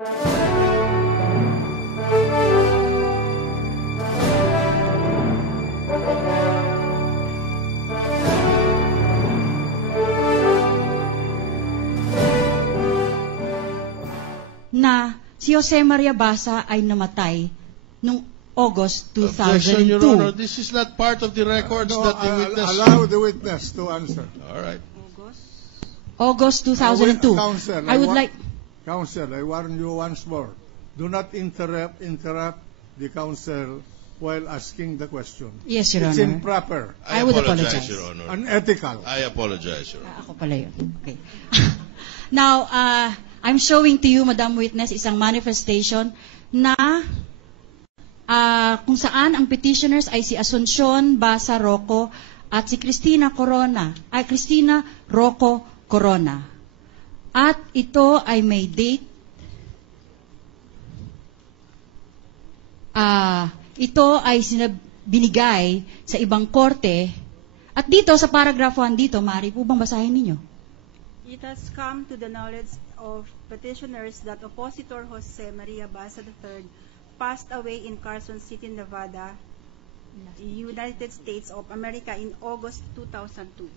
Na si Jose Maria Basa ay namatay noong August 2002. Objection, Your Honor. This is not part of the records that the witness... Allow the witness to answer. All right. August 2002. Counsel, I would like... Counsel, I warn you once more. Do not interrupt the counsel while asking the question. Yes, Your It's Honor. improper. I would apologize. Your Honor. Unethical. I apologize, Your Honor. Ako pala yun. Okay. Now, I'm showing to you, Madam Witness, isang manifestation na kung saan ang petitioners ay si Asuncion Basa Rocco at si Cristina Rocco Corona. At ito ay may date. Ito ay binigay sa ibang korte. At dito, sa paragraph 1 dito, maaari po bang basahin ninyo? It has come to the knowledge of petitioners that Oppositor Jose Maria Basa III passed away in Carson City, Nevada, United States of America in August 2002.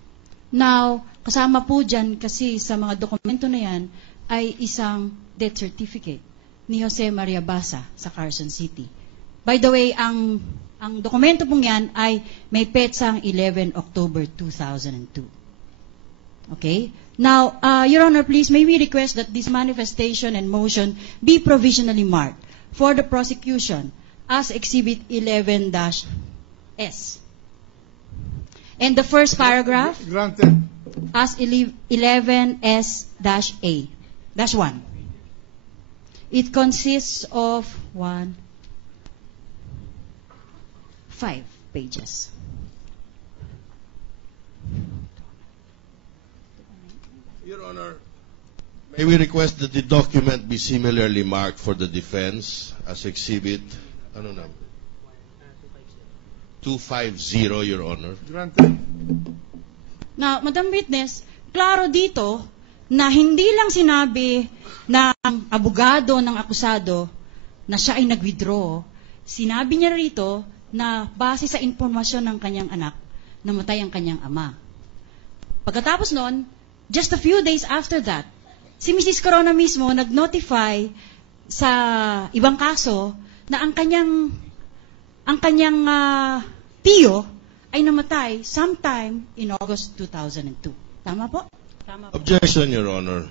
Now, kasama po dyan kasi sa mga dokumento na yan ay isang death certificate ni Jose Maria Basa sa Carson City. By the way, ang dokumento pong yan ay may petsang 11 October 2002. Okay? Now, Your Honor, please, may we request that this manifestation and motion be provisionally marked for the prosecution as Exhibit 11-S. And the first paragraph Granted. as 11S-A-1. It consists of 5 pages. Your Honor, may we request that the document be similarly marked for the defense as Exhibit 250, Your Honor. Granted. Now, Madam Witness, klaro dito na hindi lang sinabi ng abogado ng akusado na siya ay nag-withdraw. Sinabi niya rito na base sa impormasyon ng kanyang anak, namatay ang kanyang ama. Pagkatapos noon, just a few days after that, si Mrs. Corona mismo nag-notify sa ibang kaso na ang kanyang tiyo ay namatay sometime in August 2002. Tama po? Tama po. Objection, Your Honor.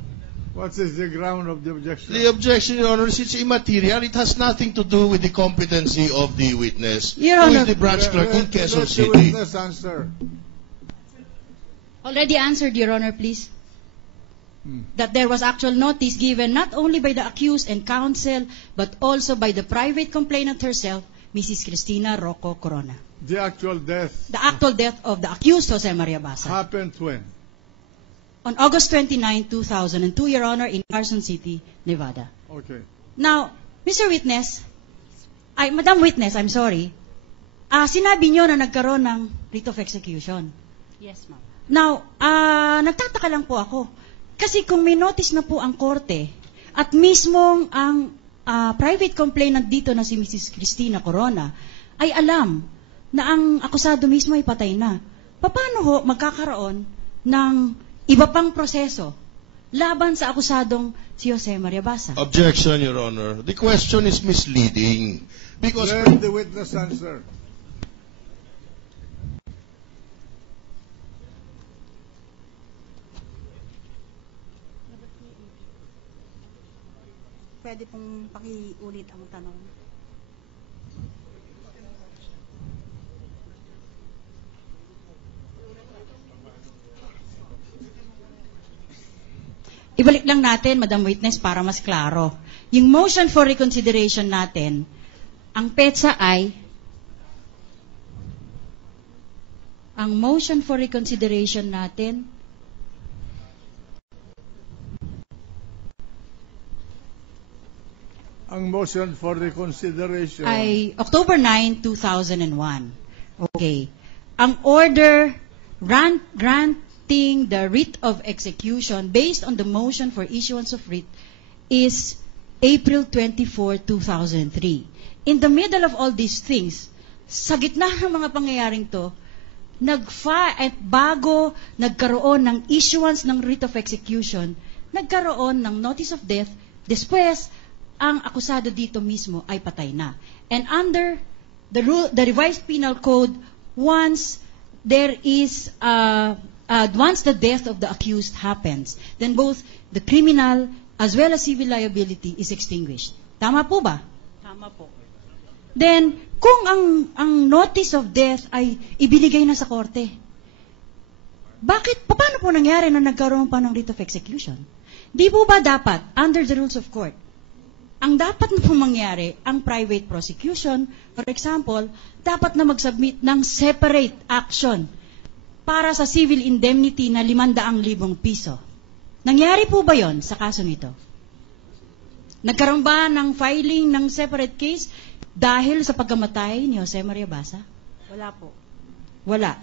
What is the ground of the objection? The objection, Your Honor, is it's immaterial. It has nothing to do with the competency of the witness, Your who Honor, is the branch clerk in Quezon Let the City. witness answer. already answered, Your Honor, please. That there was actual notice given not only by the accused and counsel, but also by the private complainant herself, Mrs. Cristina Rocco Corona. The actual death The actual death of the accused, Jose Maria Basa. happened when? On August 29, 2002, Your Honor, in Carson City, Nevada. Okay. Now, Mr. Witness, Madam Witness, I'm sorry, sinabi nyo na nagkaroon ng writ of execution. Yes, ma'am. Now, nagtataka lang po ako. Kasi kung may notice na po ang korte, at mismong ang private complainant dito na si Mrs. Cristina Corona, ay alam na ang akusado mismo ay patay na. Paano ho magkakaroon ng iba pang proseso laban sa akusadong si Jose Maria Basa? Objection, Your Honor. The question is misleading. Because Let the witness answer. Pwede pong pakiulit ang tanong. Ibalik lang natin, Madam Witness, para mas klaro. Yung motion for reconsideration natin, ang petsa ay, ang motion for reconsideration natin, Ang motion for reconsideration ay October 9, 2001. Okay. Ang order granting the writ of execution based on the motion for issuance of writ is April 24, 2003. In the middle of all these things, sa gitna ng mga pangyayaring to, bago nagkaroon ng issuance ng writ of execution, nagkaroon ng notice of death, después, ang akusado dito mismo ay patay na. And under the revised penal code, once there is, once the death of the accused happens, then both the criminal as well as civil liability is extinguished. Tama po ba? Tama po. Then, kung ang notice of death ay ibinigay na sa korte, paano po nangyari na nagkaroon pa ng writ of execution? Di po ba dapat, under the rules of court, ang dapat na po mangyari, ang private prosecution, for example, dapat na mag-submit ng separate action para sa civil indemnity na 500,000 piso. Nangyari po ba yon sa kasong ito? Nagkaroon ba ng filing ng separate case dahil sa pagkamatay ni Jose Maria Basa? Wala po. Wala.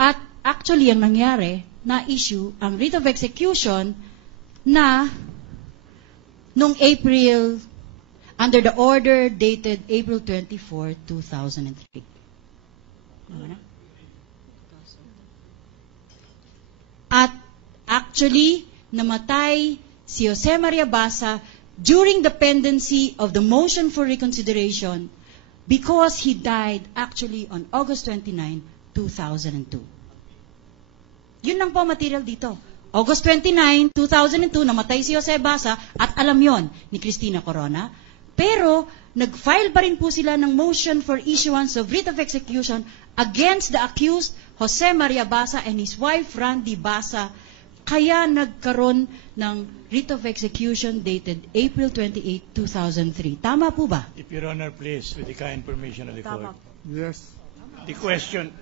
At actually, ang nangyari, na-issue ang writ of execution na nung April, under the order dated April 24, 2003. At actually, namatay si Jose Maria Basa during the pendency of the motion for reconsideration because he died actually on August 29, 2002. Yun lang po material dito. August 29, 2002, namatay si Jose Basa at alam yon ni Cristina Corona. Pero, nag-file pa rin po sila ng motion for issuance of writ of execution against the accused Jose Maria Basa and his wife Randy Basa. Kaya nagkaroon ng writ of execution dated April 28, 2003. Tama po ba? If Your Honor, please, with the kind permission of the Tama court. po. Yes. The question...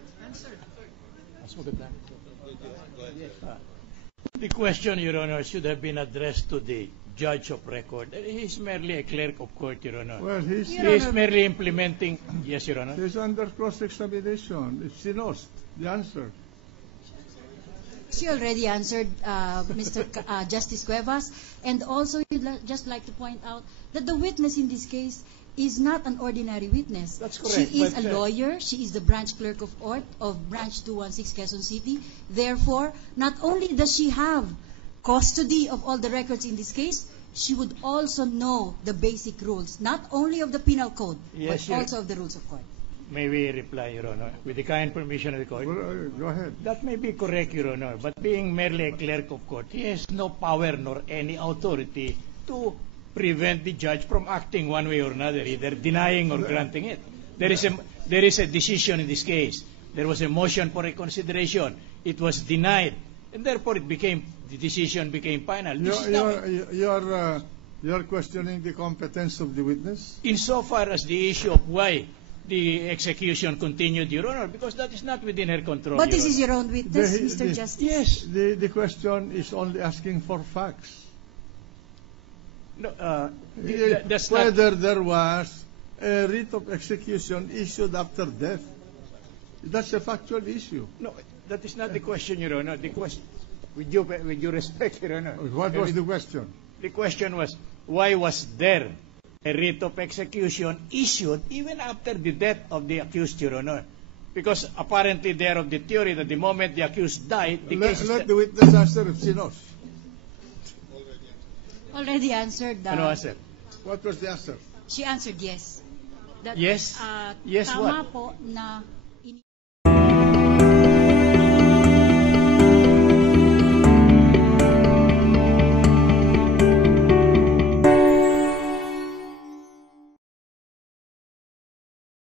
The question, Your Honor, should have been addressed to the judge of record. He's merely a clerk of court, Your Honor. Well, He is merely implementing... Yes, Your Honor. he's under cross-examination. If she knows the answer. She already answered Mr. Justice Cuevas, and also you'd just like to point out that the witness in this case is not an ordinary witness. That's correct, She is but, a lawyer. She is the branch clerk of court of Branch 216 Quezon City. Therefore, not only does she have custody of all the records in this case, she would also know the basic rules, not only of the penal code, Yes, but also of the rules of court. May we reply, Your Honor, with the kind permission of the court? Well, go ahead. That may be correct, Your Honor, but being merely a clerk of court, he has no power nor any authority to prevent the judge from acting one way or another, either denying or granting it. There is a decision in this case. There was a motion for reconsideration. It was denied, and therefore the decision became final. You're questioning the competence of the witness? Insofar as the issue of why the execution continued, Your Honor, because that is not within her control. But this Your is your own witness, The- Mr. the- Justice. Yes. The question is only asking for facts. No, that's not... Whether there was a writ of execution issued after death. That's a factual issue. No, that is not the question, Your Honor. The question, with due respect, Your Honor. What was the question? The question was, why was there a writ of execution issued even after the death of the accused, Your Honor? Because apparently they are of the theory that the moment the accused died, the case is... Let the witness answer if she knows. Already answered. Ano answer? What was the answer? She answered yes. That, Yes? Yes, tama what? po na